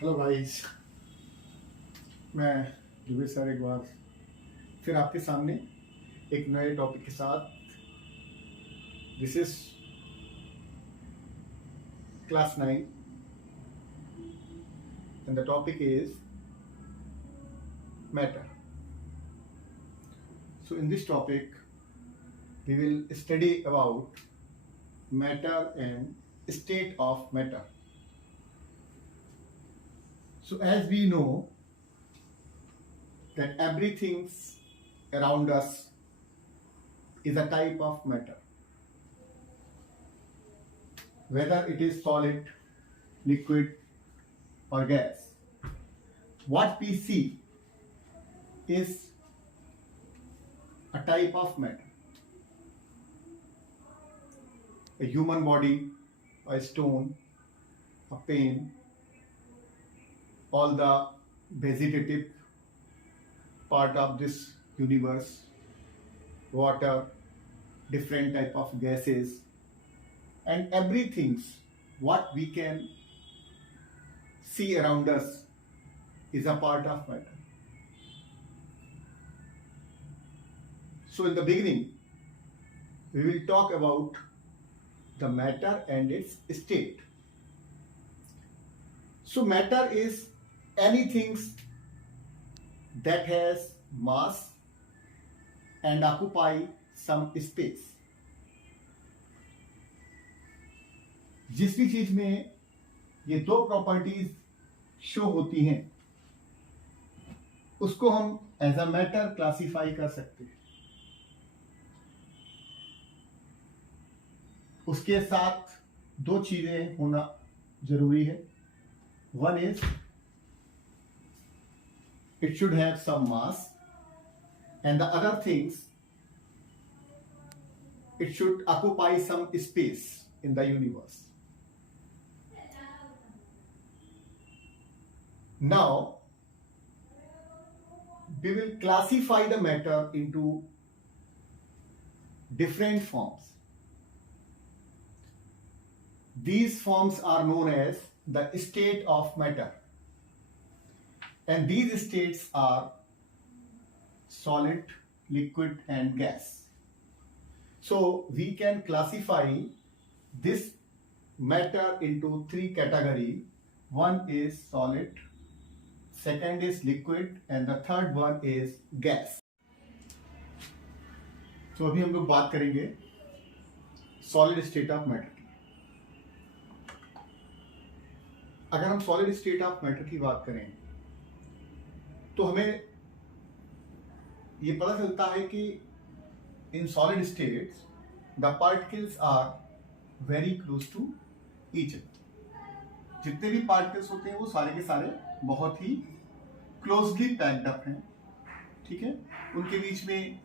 Hello guys. मैं Zuber sir एक बार फिर आपके सामने एक नए टॉपिक के साथ। This is class 9 and the topic is matter. So in this topic we will study about matter and state of matter. So as we know that everything around us is a type of matter, whether it is solid, liquid or gas. What we see is a type of matter. A human body, a stone, a pen, all the vegetative part of this universe, water, different type of gases, and everything what we can see around us is a part of matter. So in the beginning we will talk about the matter and its state. So matter is anything that has mass and occupy some space. जिस भी चीज में ये दो properties show होती हैं उसको हम एज अ मैटर क्लासिफाई कर सकते हैं. उसके साथ दो चीजें होना जरूरी है. One is it should have some mass, and the other things it should occupy some space in the universe. Now we will classify the matter into different forms. These forms are known as the state of matter, and these states are solid, liquid and gas. So we can classify this matter into three categories. One is solid, second is liquid and the third one is gas. So अभी हम लोग बात करेंगे solid state of matter की. अगर हम solid state of matter की बात करें तो हमें ये पता चलता है कि in solid states the particles are very close to each other. जितने भी पार्टिकल्स होते हैं वो सारे के सारे बहुत ही क्लोजली पैक्ड अप हैं. ठीक है, उनके बीच में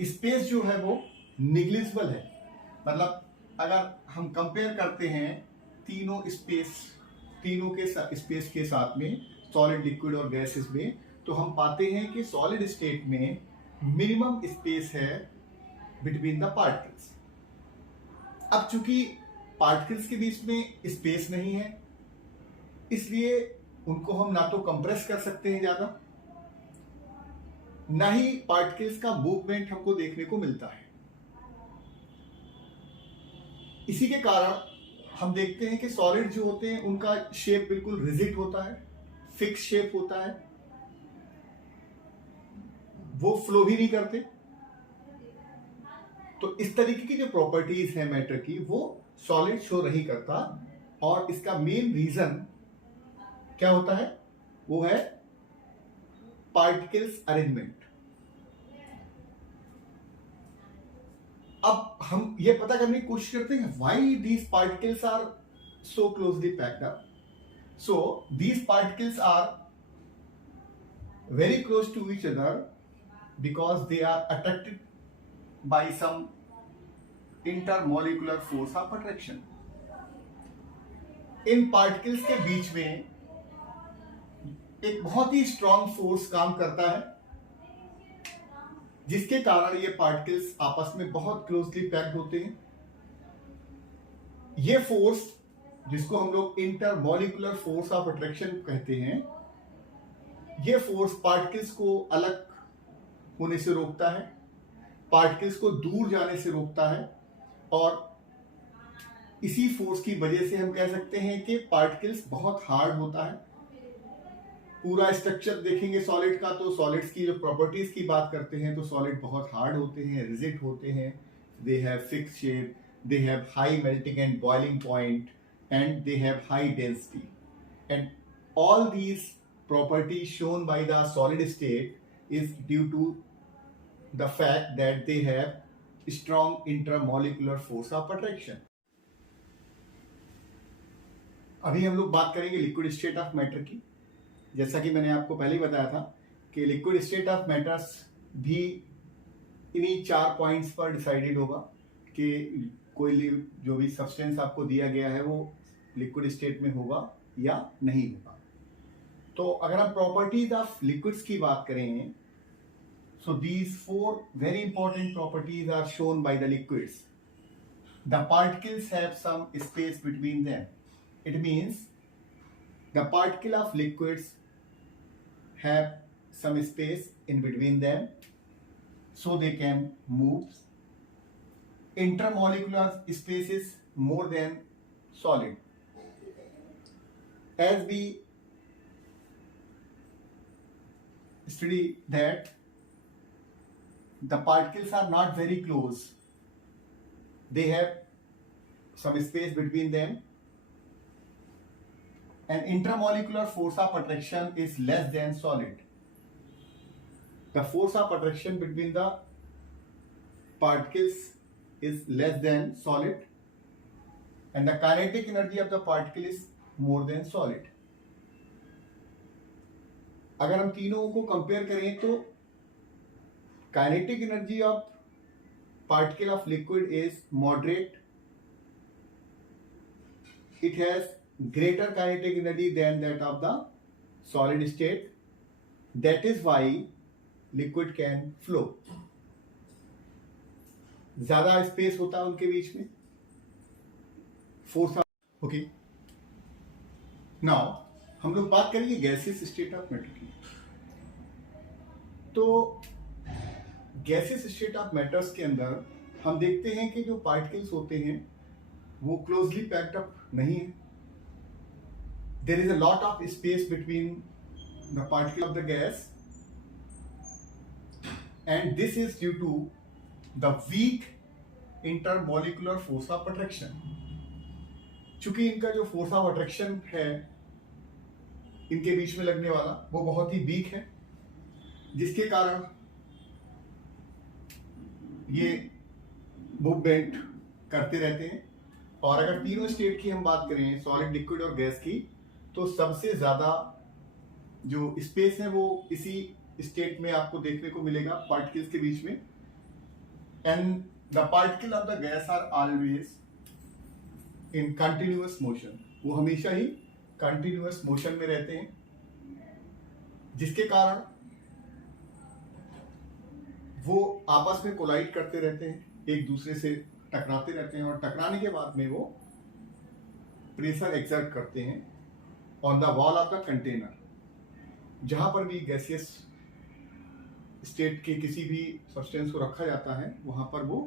स्पेस जो है वो निग्लिजिबल है. मतलब अगर हम कंपेयर करते हैं तीनों के स्पेस के साथ में सॉलिड, लिक्विड और गैसेस में, तो हम पाते हैं कि सॉलिड स्टेट में मिनिमम स्पेस है बिटवीन द पार्टिकल्स. अब चूंकि पार्टिकल्स के बीच में स्पेस नहीं है इसलिए उनको हम ना तो कंप्रेस कर सकते हैं ज्यादा, ना ही पार्टिकल्स का मूवमेंट हमको देखने को मिलता है. इसी के कारण हम देखते हैं कि सॉलिड जो होते हैं उनका शेप बिल्कुल रिजिड होता है, फिक्स शेप होता है, वो फ्लो भी नहीं करते. तो इस तरीके की जो प्रॉपर्टीज है मैटर की वो सॉलिड शो नहीं करता. और इसका मेन रीजन क्या होता है, वो है पार्टिकल्स अरेंजमेंट. अब हम ये पता करने की कोशिश करते हैं why these particles are so closely packed up. So these particles are very close to each other because they are attracted by some intermolecular force of attraction. In particles के बीच में एक बहुत ही स्ट्रॉन्ग फोर्स काम करता है जिसके कारण ये पार्टिकल्स आपस में बहुत क्लोजली पैक्ड होते हैं. ये फोर्स जिसको हम लोग इंटरमॉलिक्यूलर फोर्स ऑफ अट्रैक्शन कहते हैं, ये फोर्स पार्टिकल्स को अलग होने से रोकता है, पार्टिकल्स को दूर जाने से रोकता है, और इसी फोर्स की वजह से हम कह सकते हैं कि पार्टिकल्स बहुत हार्ड होता है। पूरा स्ट्रक्चर देखेंगे सॉलिड का, तो सॉलिड्स की जो प्रॉपर्टीज की बात करते हैं तो सॉलिड बहुत हार्ड होते हैं, रिजिड होते हैं, they have fix shape, they have high melting and boiling point, and they have high density, and all these properties shown by the solid state is due to the fact that they have strong intermolecular force of attraction. अभी हम लोग बात करेंगे liquid state of matter की। जैसा कि मैंने आपको पहले ही बताया था कि लिक्विड स्टेट ऑफ मैटर्स भी इन्हीं 4 पॉइंट्स पर डिसाइडेड होगा कि कोई जो भी सब्सटेंस आपको दिया गया है वो लिक्विड स्टेट में होगा या नहीं होगा। तो अगर हम प्रॉपर्टीज ऑफ लिक्विड्स की बात करें, so these 4 very important properties are shown by the liquids. The particles have some space between them. It means the particle of liquids have some space in between them so they can move. Intermolecular space is more than solid. As we study that the particles are not very close, they have some space between them, and intermolecular force of attraction is less than solid. The force of attraction between the particles is less than solid, and the kinetic energy of the particle is more than solid. अगर हम तीनों को compare करें तो kinetic energy of particle of liquid is moderate. It has greater kinetic energy than that of the solid state. That is why liquid can flow. ज्यादा space होता है उनके बीच में, फोर्स। ओके, नाउ हम लोग बात करेंगे गैसियस स्टेट ऑफ मैटर की। तो गैसियस स्टेट ऑफ मैटर्स के अंदर हम देखते हैं कि जो पार्टिकल्स होते हैं वो क्लोजली पैक्ड अप नहीं है। There is a lot of space between the particle of the gas, and this is due to the weak intermolecular force of attraction. चूंकि इनका जो फोर्स ऑफ अट्रैक्शन है इनके बीच में लगने वाला वो बहुत ही वीक है, जिसके कारण ये मूवमेंट करते रहते हैं। और अगर तीनों स्टेट की हम बात करें, सॉलिड, लिक्विड और गैस की, तो सबसे ज्यादा जो स्पेस है वो इसी स्टेट में आपको देखने को मिलेगा पार्टिकल्स के बीच में। And the particle of the gas are always in continuous motion. वो हमेशा ही कंटिन्यूअस मोशन में रहते हैं, जिसके कारण वो आपस में कोलाइड करते रहते हैं, एक दूसरे से टकराते रहते हैं, और टकराने के बाद में वो प्रेशर एक्सर्ट करते हैं on the wall of the container. जहां पर भी गैसियस स्टेट के किसी भी सब्सटेंस को रखा जाता है वहां पर वो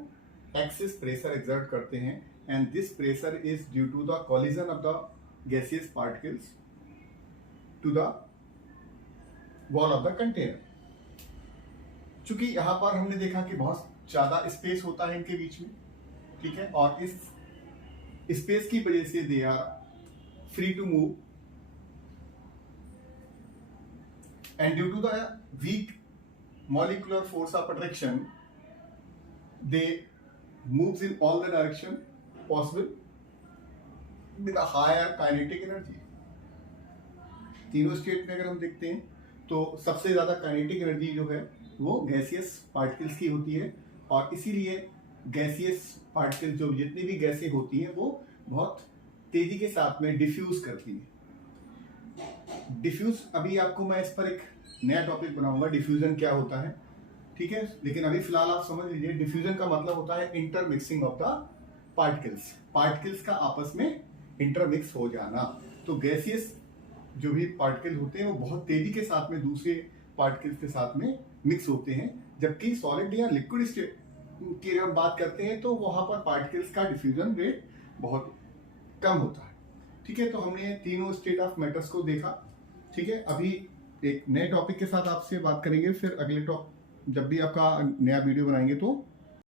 एक्सेस प्रेशर एक्सर्ट करते हैं, and this pressure is due to the collision of the gaseous particles to the wall of the container. चूंकि यहां पर हमने देखा कि बहुत ज्यादा स्पेस होता है इनके बीच में, ठीक है, और इस स्पेस की वजह से they are free to move, and due to the weak molecular force of attraction they moves in all the direction possible with a higher kinetic energy. तीनों स्टेट में अगर हम देखते हैं तो सबसे ज्यादा काइनेटिक एनर्जी जो है वो गैसियस पार्टिकल्स की होती है, और इसीलिए गैसियस पार्टिकल्स जो जितनी भी गैसें होती हैं वो बहुत तेजी के साथ में डिफ्यूज करती है। डिफ्यूज, अभी आपको मैं इस पर एक नया टॉपिक बनाऊंगा, डिफ्यूजन क्या होता है, ठीक है। लेकिन अभी फिलहाल आप समझ लीजिए, डिफ्यूजन का मतलब होता है intermixing of the particles. Particles का आपस में इंटरमिक्स हो जाना। तो गैसियस जो भी पार्टिकल होते हैं वो बहुत तेजी के साथ में दूसरे पार्टिकल्स के साथ में मिक्स होते हैं, जबकि सॉलिड या लिक्विड स्टेट की अगर हम बात करते हैं तो वहां पर पार्टिकल्स का डिफ्यूजन रेट बहुत कम होता है। ठीक है, तो हमने तीनों स्टेट ऑफ मैटर्स को देखा। ठीक है, अभी एक नए टॉपिक के साथ आपसे बात करेंगे, फिर अगले टॉप जब भी आपका नया वीडियो बनाएंगे तो